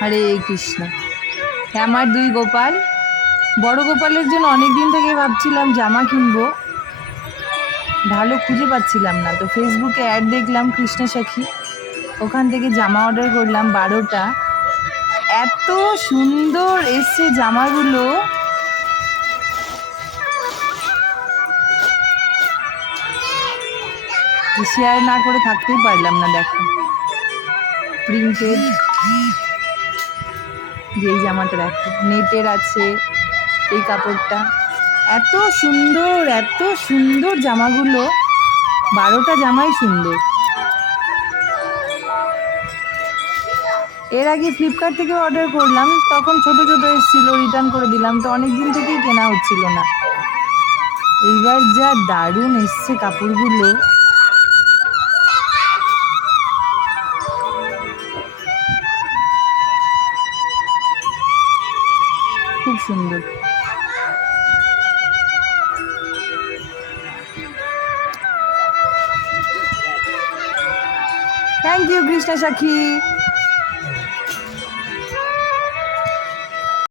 হরে কৃষ্ণ। আমার দুই গোপাল, বড় গোপালের জন্য অনেকদিন থেকে ভাবছিলাম জামা কিনবো, ভালো খুঁজে পাচ্ছিলাম না, তো ফেসবুকে অ্যাড দেখলাম কৃষ্ণ সখী, ওখান থেকে জামা অর্ডার করলাম 12টা। এত সুন্দর এসছে জামাগুলো, শেয়ার না করে থাকতেই পারলাম না। দেখো প্রিন্টেড, যেই জামাটা দেখো নেটের আছে, এই কাপড়টা এত সুন্দর, এত সুন্দর জামাগুলো, 12টা জামাই সুন্দর। এর আগে ফ্লিপকার্ট থেকে অর্ডার করলাম, তখন ছোট ছোট এসেছিল, রিটার্ন করে দিলাম, তো অনেক দিন থেকেই কেনা হচ্ছিল না। এইবার যা দারুণ এসছে কাপড়গুলো, খুব সুন্দর। থ্যাংক ইউ কৃষ্ণা সখী।